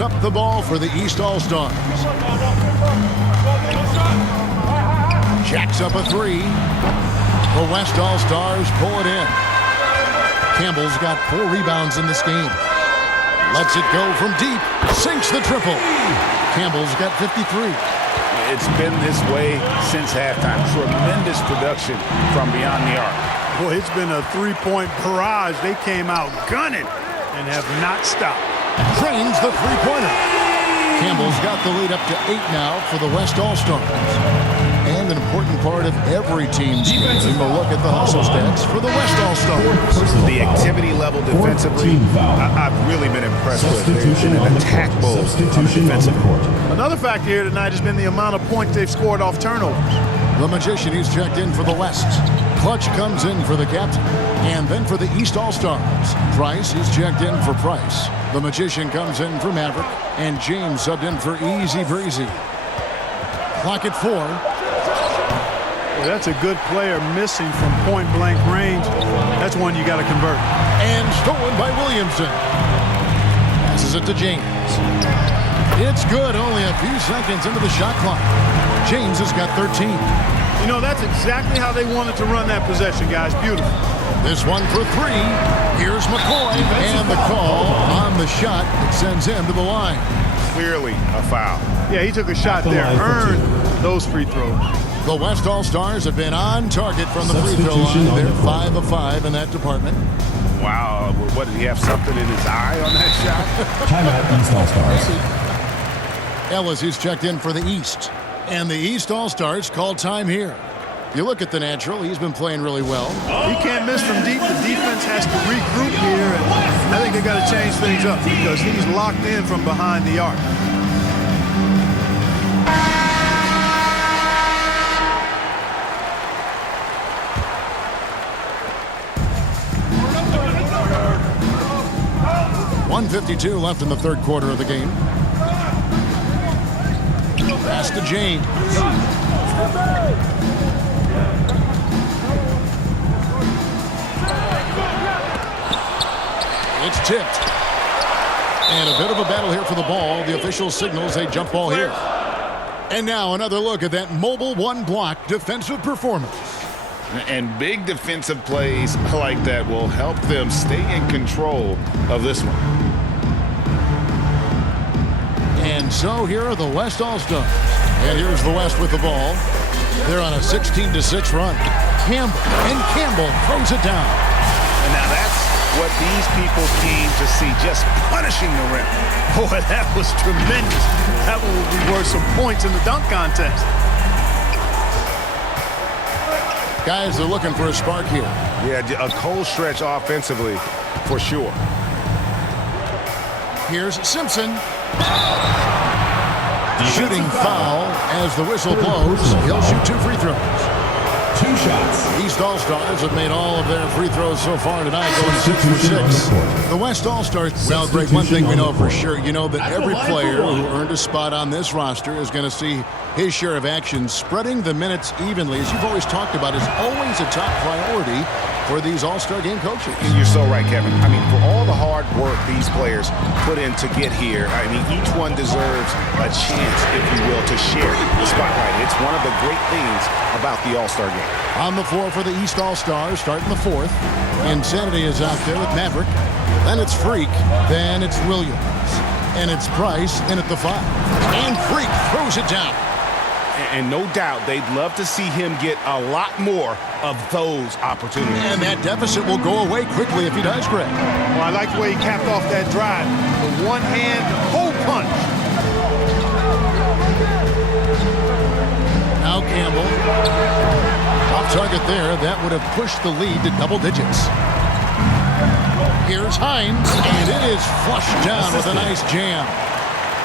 brings up the ball for the East All-Stars. Jacks up a three. The West All-Stars pull it in. Campbell's got 4 rebounds in this game. Lets it go from deep. Sinks the triple. Campbell's got 53. It's been this way since halftime. Tremendous production from beyond the arc. Boy, it's been a three-point barrage. They came out gunning and have not stopped. Drains the three-pointer. Campbell's got the lead up to 8 now for the West All-Stars. And an important part of every team's game. A look at the hustle stats for the West All-Stars. The activity level defensively, I've really been impressed with. They're an attack mode on the defensive court. Another factor here tonight has been the amount of points they've scored off turnovers. The Magician is checked in for the West. Clutch comes in for the captain. And then for the East All-Stars, Price is checked in for Price. The Magician comes in for Maverick. And James subbed in for Easy Breezy. Clock at 4. Well, that's a good player missing from point-blank range. That's one you got to convert. And stolen by Williamson. Passes it to James. It's good, only a few seconds into the shot clock. James has got 13. You know, that's exactly how they wanted to run that possession, guys. Beautiful. This one for 3. Here's McCoy. And the call on the shot that sends him to the line. Clearly a foul. Yeah, he took a shot there. Earned those free throws. The West All-Stars have been on target from the free throw line. They're 5 of 5 in that department. Wow, what, did he have something in his eye on that shot? Timeout, East All-Stars. Ellis is checked in for the East. And the East All-Stars call time here. You look at the natural, he's been playing really well. He can't miss from deep. The defense has to regroup here, and I think they've got to change things up because he's locked in from behind the arc. .152 left in the third quarter of the game. Pass to James. It's tipped. And a bit of a battle here for the ball. The official signals a jump ball here. And now another look at that mobile one-block defensive performance. And big defensive plays like that will help them stay in control of this one. And so here are the West All-Stars. And here's the West with the ball. They're on a 16-6 run. Campbell throws it down. And now that's what these people came to see, just punishing the rim. Boy, that was tremendous. That one will be worth some points in the dunk contest. Guys, they're looking for a spark here. Yeah, a cold stretch offensively, for sure. Here's Simpson. Shooting foul as the whistle blows. He'll shoot 2 free throws. 2 shots. East All-Stars have made all of their free throws so far tonight, going 6 for 6. The West All-Stars, well, Greg, one thing we know for sure, you know that every player who earned a spot on this roster is going to see his share of action. Spreading the minutes evenly, as you've always talked about, is always a top priority for these All-Star game coaches. And you're so right, Kevin. I mean, for all the hard work these players put in to get here, I mean, each one deserves a chance, if you will, to share the spotlight. It's one of the great things about the All-Star game. On the floor for the East All-Stars, starting the 4th. Insanity is out there with Maverick. Then it's Freak. Then it's Williams. And it's Price in at the 5. And Freak throws it down. And no doubt they'd love to see him get a lot more of those opportunities. And that deficit will go away quickly if he does, Greg. Well, I like the way he capped off that drive. The one-hand hole punch. Now Campbell. Off target there. That would have pushed the lead to double digits. Here's Hines. And it is flushed down with a nice jam.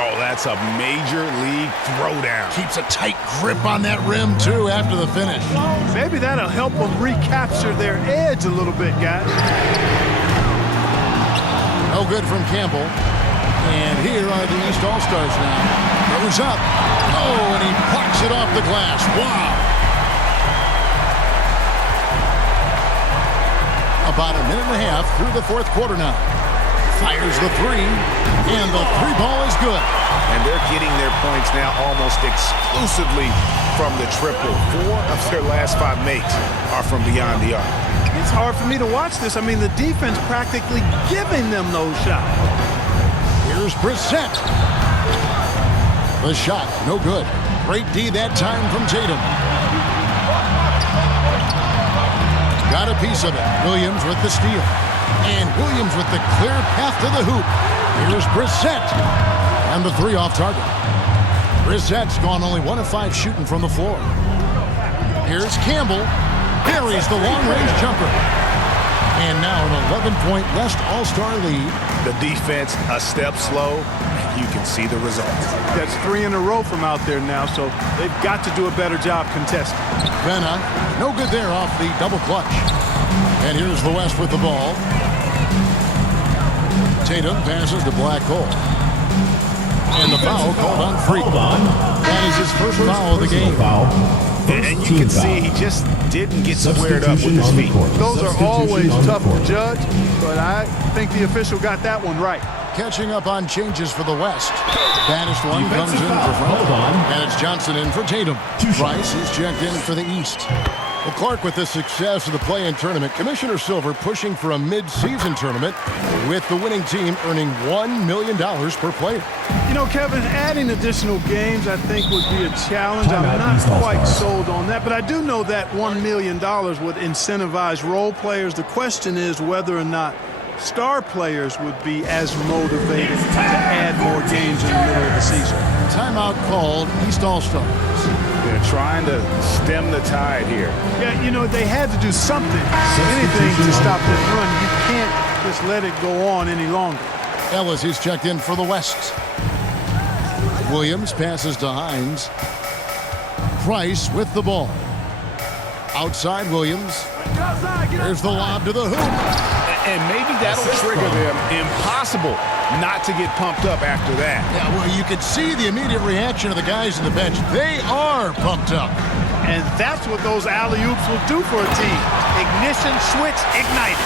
Oh, that's a major league throwdown. Keeps a tight grip on that rim, too, after the finish. Maybe that'll help them recapture their edge a little bit, guys. No good from Campbell. And here are the East All-Stars now. Goes up. Oh, and he parks it off the glass. Wow. About a minute and a half through the 4th quarter now. Fires the three, and the three ball is good. And they're getting their points now almost exclusively from the triple. 4 of their last 5 makes are from beyond the arc. It's hard for me to watch this. I mean, the defense practically giving them those shots. Here's Brissett. The shot, no good. Great D that time from Tatum. Got a piece of it. Williams with the steal. And Williams with the clear path to the hoop. Here's Brissett. And the three off target. Brissett's gone only 1 of 5 shooting from the floor. Here's Campbell. Buries the long-range jumper. And now an 11-point West All-Star lead. The defense a step slow. You can see the results. That's 3 in a row from out there now, so they've got to do a better job contesting. Venna, no good there off the double clutch. And here's the West with the ball. Tatum passes to Black Hole. And the foul called on Freak. That is his first foul of the game. And you can see he just didn't get squared up with his feet. Those are always tough to judge, but I think the official got that one right. Catching up on changes for the West. Banished one comes in for Frank. And it's Johnson in for Tatum. Price is checked in for the East. Well, Clark, with the success of the play-in tournament, Commissioner Silver pushing for a mid-season tournament with the winning team earning $1 million per player. You know, Kevin, adding additional games I think would be a challenge. I'm not quite sold on that, but I do know that $1 million would incentivize role players. The question is whether or not star players would be as motivated to add more games in the middle of the season. Timeout called East All-Stars. They're trying to stem the tide here. Yeah, you know, they had to do something, anything to stop this run. You can't just let it go on any longer. Ellis is checked in for the West. Williams passes to Hines. Price with the ball. Outside Williams. There's the lob to the hoop. And maybe that'll trigger them. Impossible not to get pumped up after that. Yeah, well, you can see the immediate reaction of the guys in the bench. They are pumped up. And that's what those alley-oops will do for a team. Ignition switch ignited.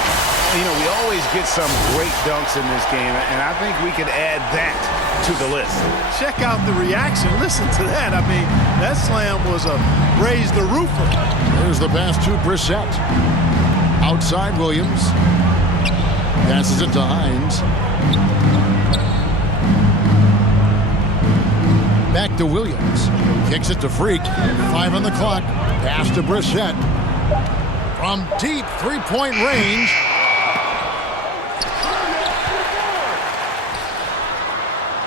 You know, we always get some great dunks in this game, and I think we could add that to the list. Check out the reaction. Listen to that. I mean, that slam was a raise the roofer. There's the pass to Brissett. Outside Williams. Passes it to Hines. Back to Williams. Kicks it to Freak. 5 on the clock. Pass to Brissett. From deep three-point range.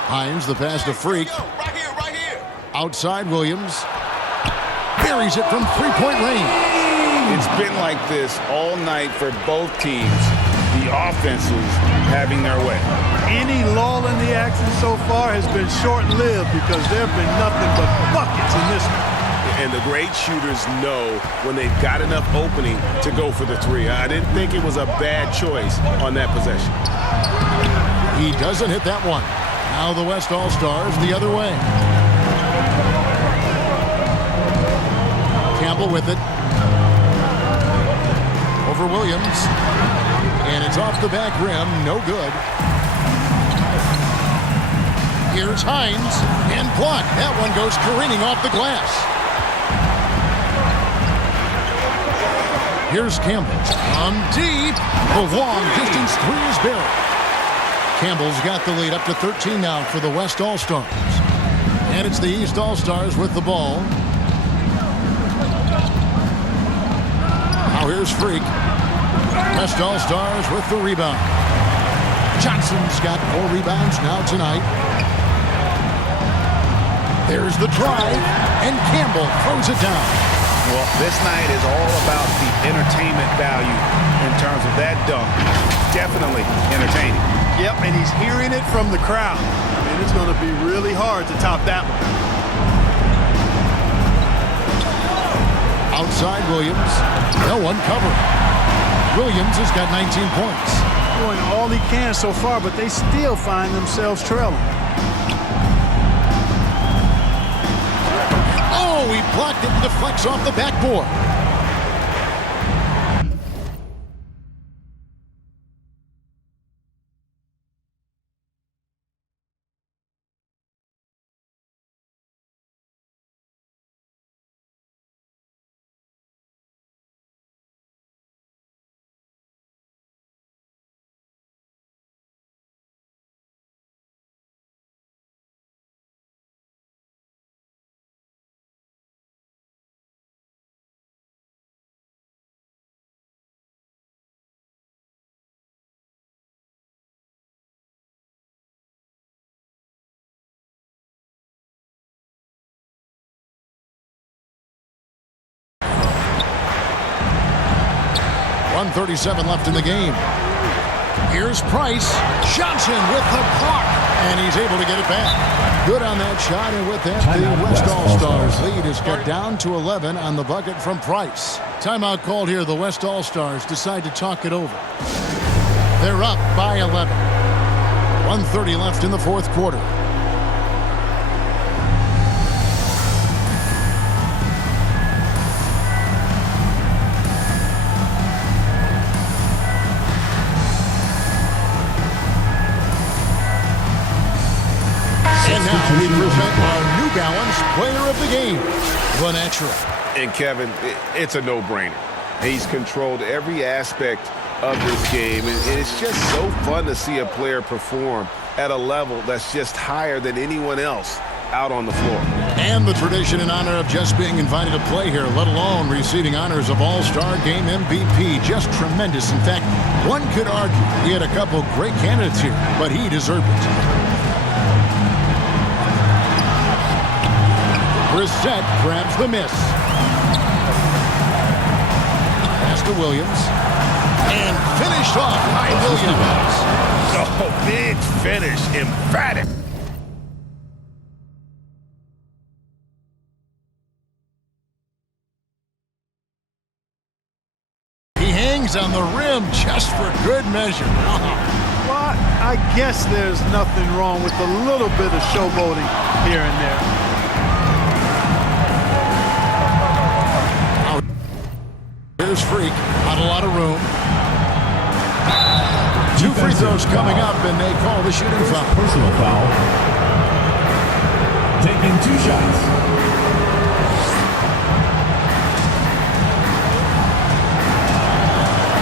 Hines, the pass to Freak. Right here. Outside Williams. Buries it from three-point range. It's been like this all night for both teams. The offenses having their way. Any lull in the action so far has been short-lived because there have been nothing but buckets in this one. And the great shooters know when they've got enough opening to go for the three. I didn't think it was a bad choice on that possession. He doesn't hit that one. Now the West All-Stars the other way. Campbell with it. Over Williams. And it's off the back rim. No good. Here's Hines. And blocked. That one goes careening off the glass. Here's Campbell. From deep. The long-distance three is buried. Campbell's got the lead up to 13 now for the West All-Stars. And it's the East All-Stars with the ball. Now here's Freak. West All-Stars with the rebound. Johnson's got 4 rebounds now tonight. There's the drive, and Campbell throws it down. Well, this night is all about the entertainment value in terms of that dunk. Definitely entertaining. Yep, and he's hearing it from the crowd. I mean, it's going to be really hard to top that one. Outside Williams. No one covered. Williams has got 19 points. Doing all he can so far, but they still find themselves trailing. Oh, he blocked it and deflects off the backboard. 1:37 left in the game. Here's Price. Johnson with the block. And he's able to get it back. Good on that shot, and with that, the West All-Stars lead is cut down to 11 on the bucket from Price. Timeout called here. The West All-Stars decide to talk it over. They're up by 11. 1:30 left in the fourth quarter. And now we present our New Balance Player of the Game, the Natural. And Kevin, it's a no-brainer. He's controlled every aspect of this game, and it's just so fun to see a player perform at a level that's just higher than anyone else out on the floor. And the tradition and honor of just being invited to play here, let alone receiving honors of All-Star Game MVP, just tremendous. In fact, one could argue we had a couple great candidates here, but he deserved it. Brissett grabs the miss. Pass to Williams. And finished off by Williams. Oh, big finish. Emphatic. He hangs on the rim just for good measure. Well, I guess there's nothing wrong with a little bit of showboating here and there. Here's Freak, not a lot of room. 2 free throws coming up, and they call the shooting foul. Personal foul. Taking 2 shots.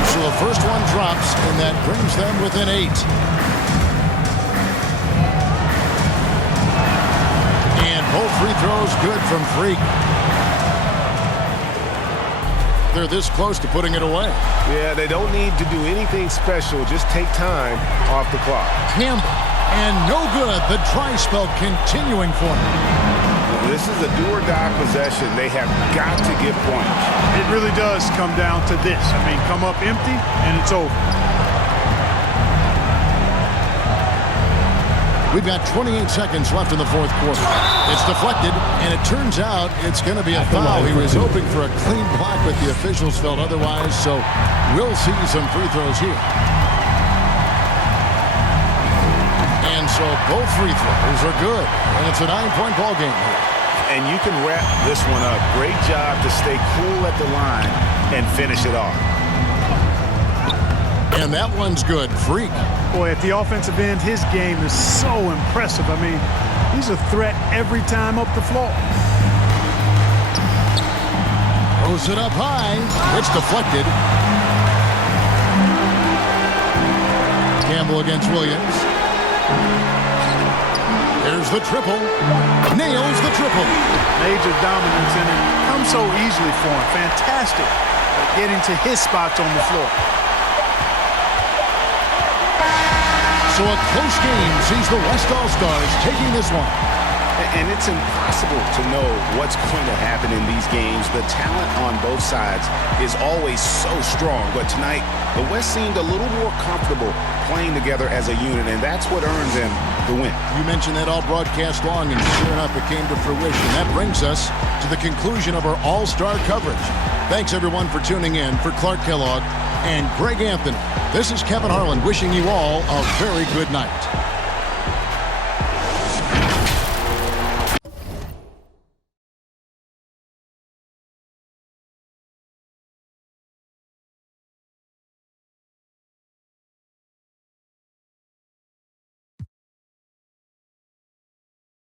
So the first one drops, and that brings them within 8. And both free throws good from Freak. They're this close to putting it away. Yeah, they don't need to do anything special. Just take time off the clock. Campbell, and no good. The dry spell continuing for him. This is a do-or-die possession. They have got to get points. It really does come down to this. I mean, come up empty, and it's over. We've got 28 seconds left in the fourth quarter. It's deflected, and it turns out it's going to be a foul. He was hoping for a clean block, but the officials felt otherwise, so we'll see some free throws here. And so both free throws are good, and it's a 9-point ball game here. And you can wrap this one up. Great job to stay cool at the line and finish it off. And that one's good. Freak. Boy, at the offensive end, his game is so impressive. I mean, he's a threat every time up the floor. Throws it up high. It's deflected. Campbell against Williams. There's the triple. Nails the triple. Major dominance, and it comes so easily for him. Fantastic at getting to his spots on the floor. So a close game sees the West All-Stars taking this one. And it's impossible to know what's going to happen in these games. The talent on both sides is always so strong. But tonight, the West seemed a little more comfortable playing together as a unit, and that's what earned them the win. You mentioned that all broadcast long, and sure enough, it came to fruition. That brings us to the conclusion of our All-Star coverage. Thanks, everyone, for tuning in. For Clark Kellogg and Greg Anthony, this is Kevin Harlan wishing you all a very good night.